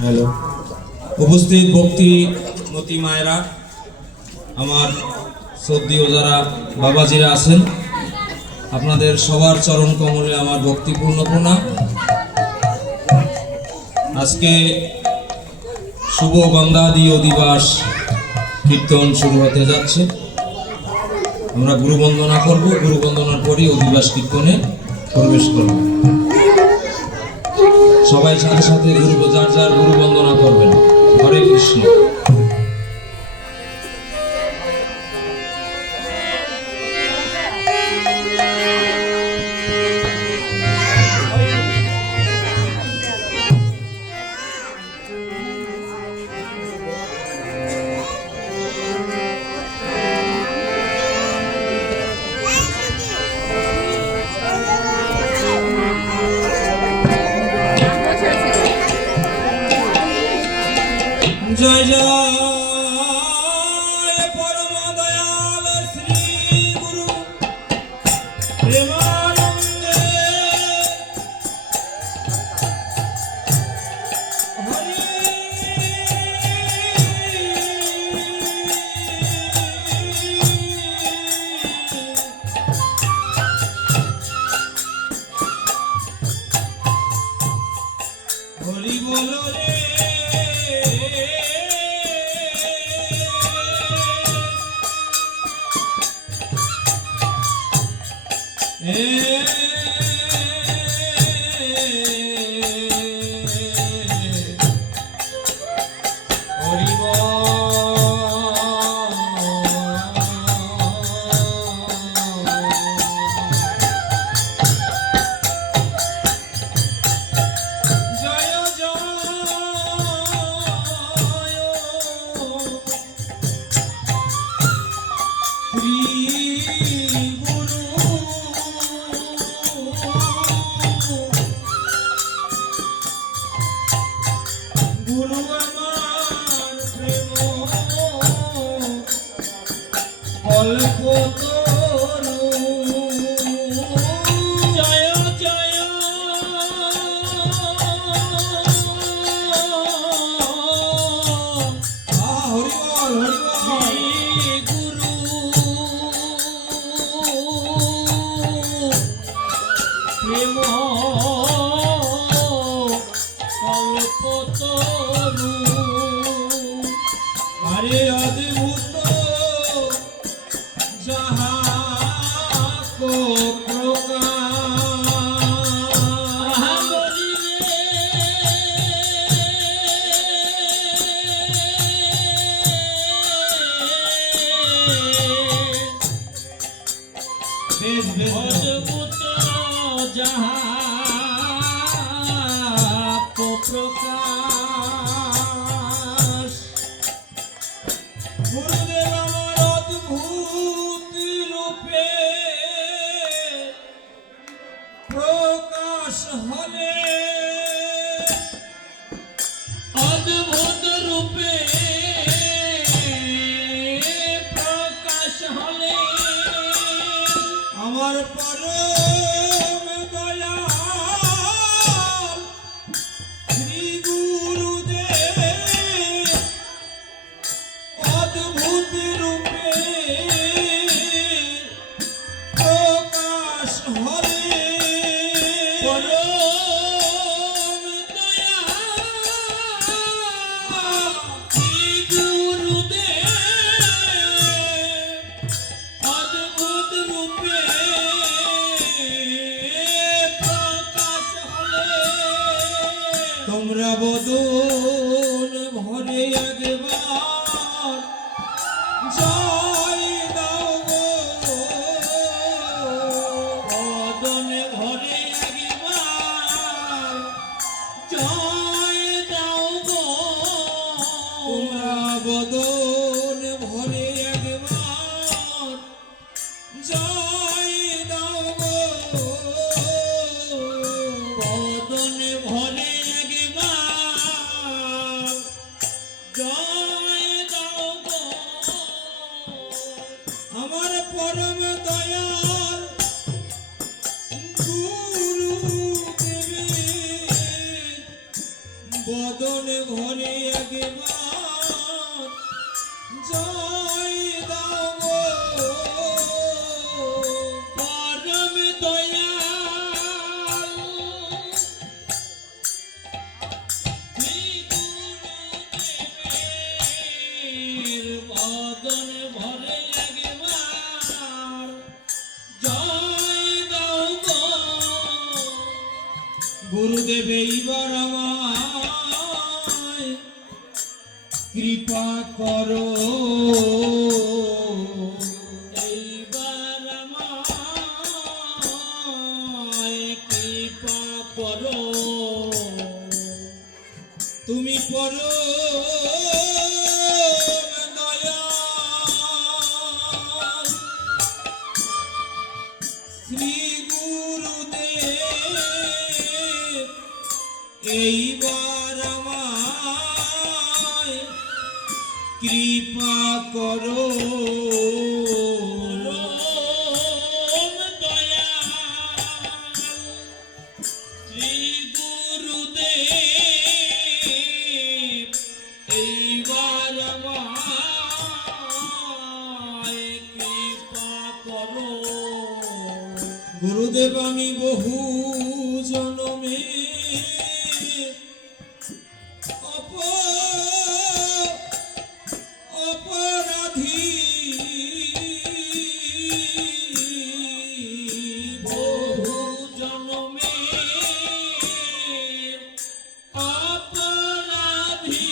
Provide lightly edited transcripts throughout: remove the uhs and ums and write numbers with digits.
Hello, উপস্থিত ভক্তিমতী মায়েরা, আমার শ্রদ্ধেয় যারা বাবাজিরা আছেন, আপনাদের সবার চরণ কমলে আমার ভক্তিপূর্ণ প্রণাম। আজকে শুভ গন্ধাদি অধিবাস কীর্তন শুরু হতে যাচ্ছে। আমরা গুরু বন্দনা করব, গুরু বন্দনার পরই অধিবাস কীর্তনে প্রবেশ করব। সবাই সাথে সাথে যার যার গুরু বন্দনা করবেন। হরে কৃষ্ণ। জয় জয় পরম দয়াল শ্রী গুরু প্রেমানন্দে হরি। হরি বলো রে हरे अद्भुत जहाँ को अद्भुत जहाँ को प्रकाश गुरुदेव আমার অদ্ভুত রূপে প্রকাশ হলে অদ্ভুত রূপে প্রকাশ হলে আমার পরম দয়াল শ্রী গুরুদেব অদ্ভুত রূপে প্রকাশ হলে পরম দয়াল শ্রী গুরুদেব অদ্ভুত রূপে প্রকাশ হলে তোমরা বদন ভরে একবার জয় দাও গো, বদন ভরে একবার জয় দাও গো, তোমরা বদন ভরে একবার জয় দাও গো, বদন ভরে একবার জয় দাও গো। আমার পরম দয়াল গুরু দেবের বদন ভরে একবার জয় দাও গো পরম দয়াল শ্রী গুরুদেবের বদন ভরে একবার জয় দাও গো গুরুদেব এইবার আমায় কৃপা করো এইবার আমায় কৃপা করো তুমি পরম দয়াল শ্রী গুরুদেব এইবার আমায় কৃপা করো পরম দয়াল শ্রী গুরুদেব এইবার আমায় কৃপা করো গুরুদেব আমি বহু জনমে অপরাধী বহু জনমে অপরাধী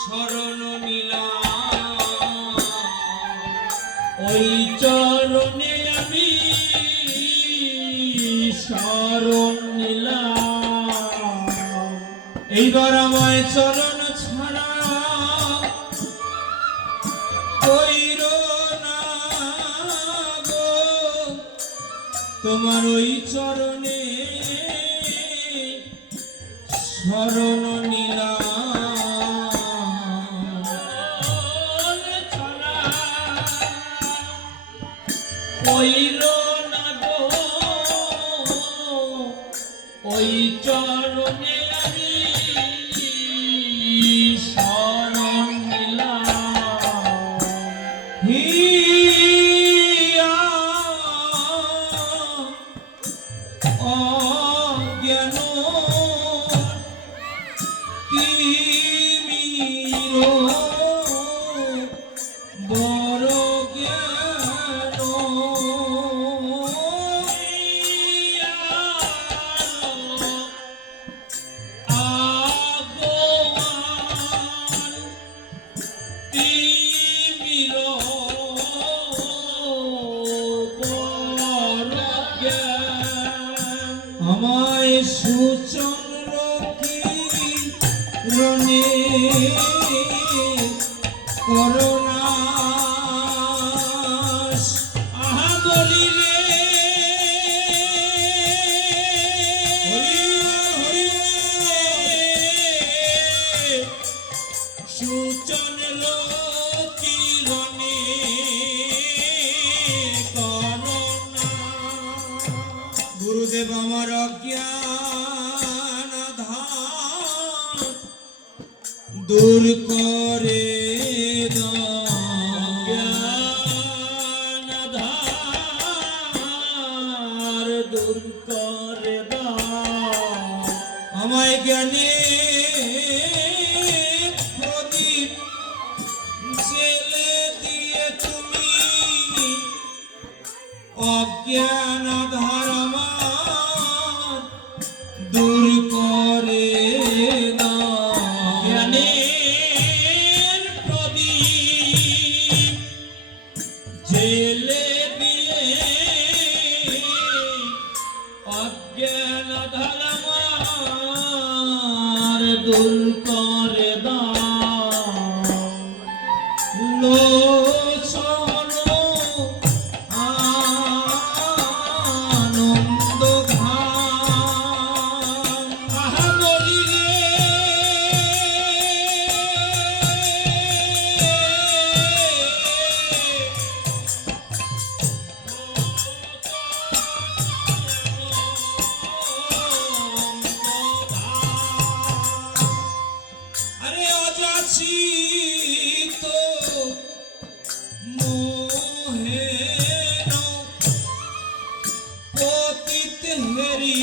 শরণ নিলাম ওই চরণে আমি শরণ নিলাম এইবার আমায় চরণ ছাড়া কইরো না গো তোমার ওই চরণে শরণ নিলাম কইরো না গো ওই চরণে আমি শরণ নিলাম হিয়া অজ্ঞান তিমিরো বড় জ্ঞান আমায় সুচন্দ্র কিরণে করুণাস আহা বলিলে সুচন্দ্র কিরণে করুণা গুরুদেব আমার অজ্ঞান ধার দূর করে জ্ঞান ধার দূর করে আমায় জ্ঞানে দূর করে দাও লোচন আনন্দ ধাম আহা বলি রে আরে অযাচিত মোহেন পতিত হেরি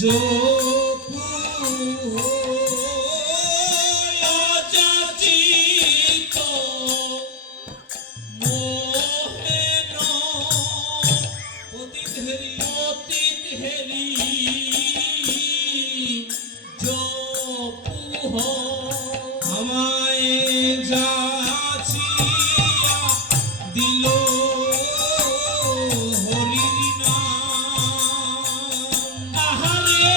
যোগু অযাচিত মোহেন পতিত হেরি জপুহ আমায় যাচিয়া দিল হরির নাম আহারে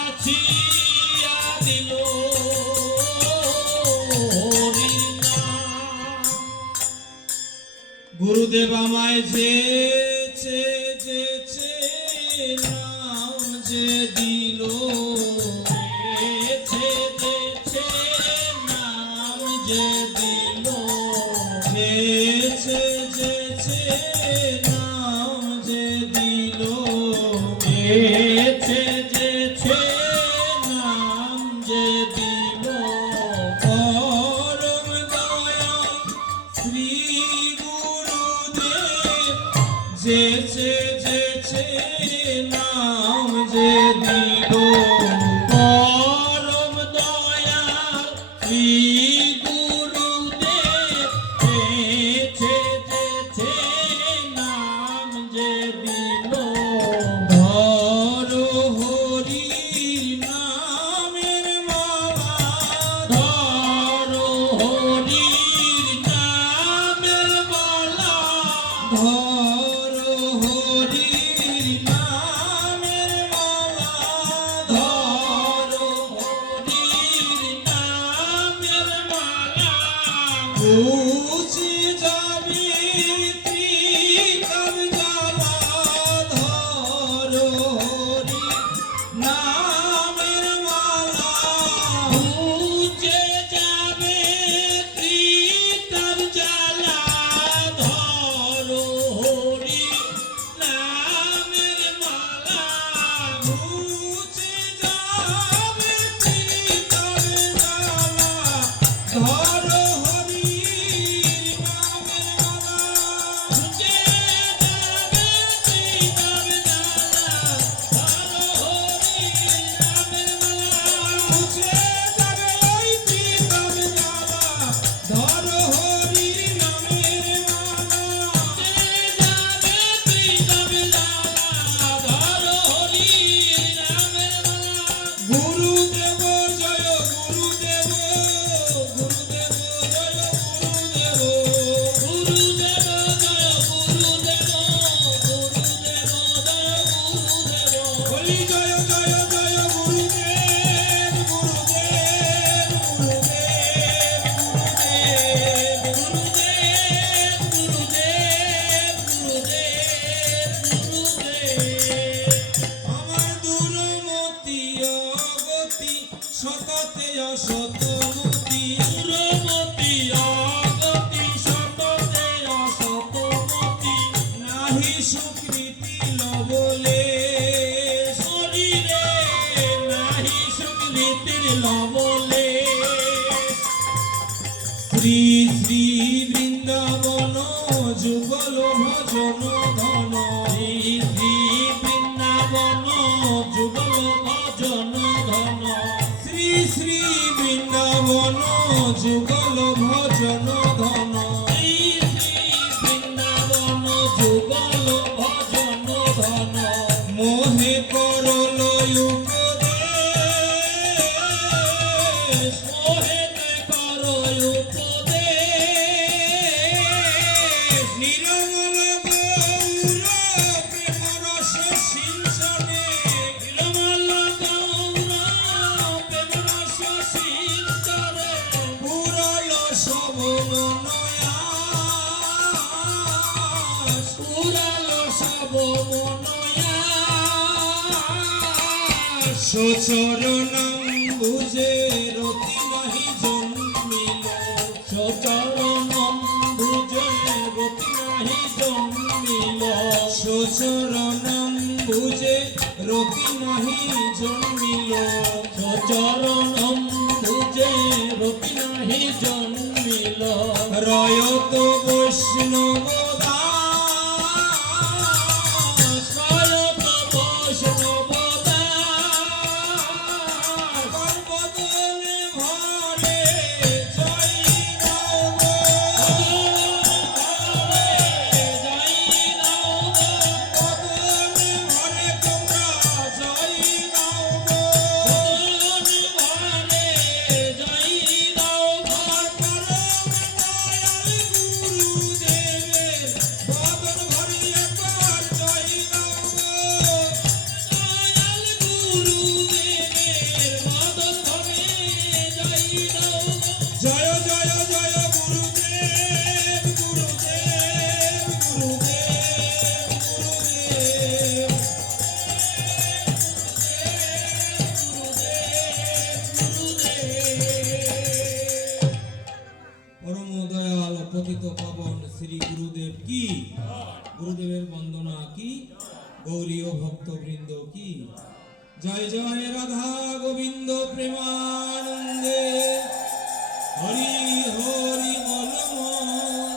যাচিয়া দিল হরির নাম গুরুদেব আমায় যেছে নাম যে দিল যেছে নাম যে দিল যেছে নাম যে দিল যেছে নাম যে দিল পরম দয়া শ্রী গুরুদেব যেছে নাম যে দিল পরম দয়া শ্রী গুরুদেব যেছে নাম যে দিল ধর হরি নামের মালা ধর হরি নামের মালা ধর হরি নামের মালা ধর হরি নামের মালা বুঝি যাবি ত্রিকাল জ্বালা ধর হরি নামের মালা বুঝে যাবে ত্রিকাল জ্বালা ধর হরি নামের মালা বুঝে যাবে ত্রিকাল জ্বালা ধর হরি নামের মালা বুঝে যাবে ত্রিকাল জ্বালা ধর হরি নামের মালা বুঝে যাবে ওই ত্রিকাল জ্বালা ধর হরি নামের মালা বুঝে যাবে ত্রিকাল জ্বালা ধর হরি নামের মালা গুরুদেব জয় গুরুদেব গুরুদেব জয় গুরুদেব গুরুদেব জয় গুরুদেব গুরুদেব জয় গুরুদেব বলি জয় জয় জয় গুরুদেব গুরুদেব গুরুদেব গুরুদেব গুরুদেব গুরুদেব আমার দুরমতি অগতি সততে অসতমতি দুরমতি অগতি সততে অসতমতি নাহি সুকৃতি লবলে শরীরে নাহি সুকৃতির লবলে শ্রী শ্রী বৃন্দাবন যুগল ভজন ধন শ্রী শ্রী বৃন্দাবন যুগল ভজন ধন শ্রী শ্রী বৃন্দাবন যুগল ভজন ধন শ্রী শ্রী বৃন্দাবন যুগল ভজন ধন মোহে করল উপদেশ মোহে করল উপদেশ মনয়াস পুরালো সব মনয়াস সচরণং বুঝে রতি নাহি জন্মিল সচরণম ভুজে রতি নাহি জন্মিল সচরণং বুঝে রতি নাহি জন্মিল সচরণম ভুজে রতি নাহি জন্মিল রয়ত বৈষ্ণব দাস সয়ত বৈষ্ণব দাস বদনে ভরে জয় রাম বদনে ভরে তোমরা জয় রাম গুরুদেবের বদন ভরে একবার জয় রাম জয় জয় জয় গুরুদেব গুরুদেব গুরুদেব গুরুদেব পরম দয়াল পতিত পাবন শ্রী গুরুদেব কি গুরুদেবের বন্দনা কি গৌরীয় ভক্তবৃন্দ কি জয় জয় রাধা গোবিন্দ প্রেমানন্দে হরি হরি বল মন